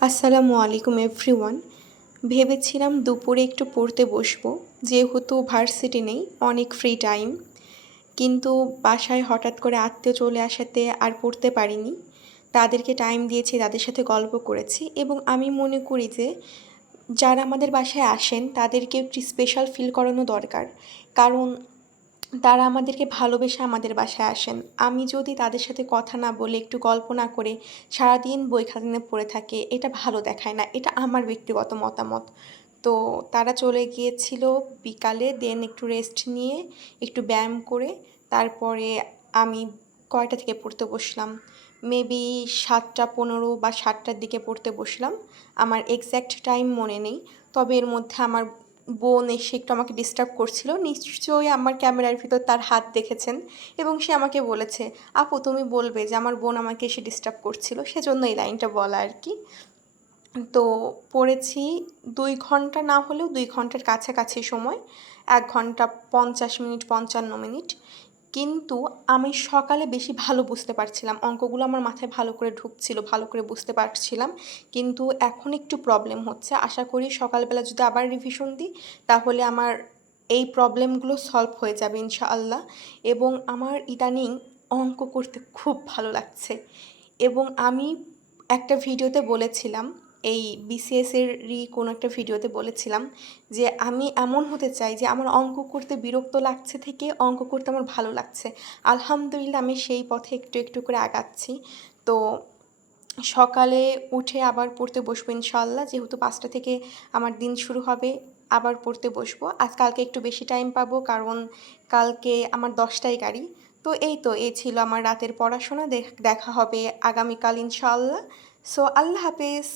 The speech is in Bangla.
আসসালামু আলাইকুম এভরিওয়ান। ভেবেছিলাম দুপুরে একটু পড়তে বসবো, যেহেতু ভার্সিটি নেই, অনেক ফ্রি টাইম। কিন্তু বাসায় হঠাৎ করে আত্মীয় চলে আসাতে আর পড়তে পারিনি। তাদেরকে টাইম দিয়েছি, তাদের সাথে গল্প করেছি এবং আমি মনে করি যে যারা আমাদের বাসায় আসেন তাদেরকে একটু স্পেশাল ফিল করানো দরকার। কারণ তারা আমাদেরকে ভালোবেসে আমাদের বাসায় আসেন। আমি যদি তাদের সাথে কথা না বলে, একটু গল্প না করে সারাদিন বই খাতা নিয়ে পড়ে থাকি, এটা ভালো দেখায় না। এটা আমার ব্যক্তিগত মতামত। তো তারা চলে গিয়েছিল বিকালে, দেন একটু রেস্ট নিয়ে একটু ব্যায়াম করে তারপরে আমি কয়টা থেকে পড়তে বসলাম, মেবি 7:15 বা 7টার দিকে পড়তে বসলাম। আমার এক্স্যাক্ট টাইম মনে নেই, তবে এর মধ্যে আমার বোন এসে একটু আমাকে ডিস্টার্ব করছিল। নিশ্চয়ই আমার ক্যামেরার ভিতর তার হাত দেখেছেন এবং সে আমাকে বলেছে, আপু তুমি বলবে যে আমার বোন আমাকে এসে ডিস্টার্ব করছিল, সেজন্য এই লাইনটা বলা আর কি। তো পড়েছি 2 ঘন্টা, না হলেও 2 ঘন্টার কাছাকাছি সময়, 1 ঘন্টা 50 মিনিট 55 মিনিট। কিন্তু আমি সকালে বেশি ভালো বুঝতে পারছিলাম, অঙ্কগুলো আমার মাথায় ভালো করে ঢুকছিল, ভালো করে বুঝতে পারছিলাম। কিন্তু এখন একটু প্রবলেম হচ্ছে। আশা করি সকালবেলা যদি আবার রিভিশন দিই তাহলে আমার এই প্রবলেমগুলো সলভ হয়ে যাবে ইনশাআল্লাহ। এবং আমার ইদানিং অঙ্ক করতে খুব ভালো লাগছে। এবং আমি একটা ভিডিওতে বলেছিলাম, এই বিসিএসেরই কোনো একটা ভিডিওতে বলেছিলাম যে আমি এমন হতে চাই যে আমার অঙ্ক করতে বিরক্ত লাগছে থেকে অঙ্ক করতে আমার ভালো লাগছে। আলহামদুলিল্লাহ আমি সেই পথে একটু একটু করে আগাচ্ছি। তো সকালে উঠে আবার পড়তে বসবো ইনশাআল্লাহ, যেহেতু 5টা থেকে আমার দিন শুরু হবে। আবার পড়তে বসবো। কালকে একটু বেশি টাইম পাবো, কারণ কালকে আমার 10টায় গাড়ি। তো এই ছিল আমার রাতের পড়াশোনা। দেখা হবে আগামীকাল ইনশাআল্লাহ। সো আল্লাহ হাফেজ।